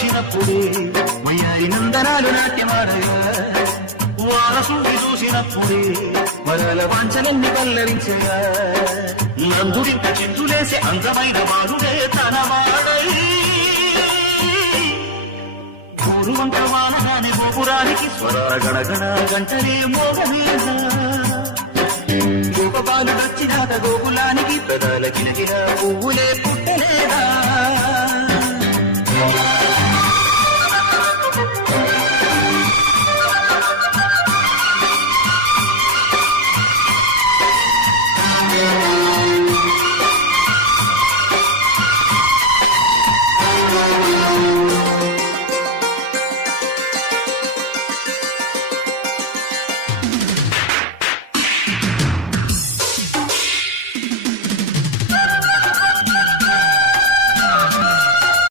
వచ్చినప్పుడే వయ్యారి నందనాలు నాట్యమాడగా వారసుని చూసినప్పుడే వరాల వాంఛలన్నీ పల్లరించగా నందుడింత చిందులేసి అందమైన వారుడే తన వాడై పూర్వంక వానగానే గోపురానికి స్వరాల గణగణ గంటలే మోగమేదా గోపపాలు వచ్చినాక గోకులానికి పెదాల కిలకిల పువ్వులే పుట్టలేదా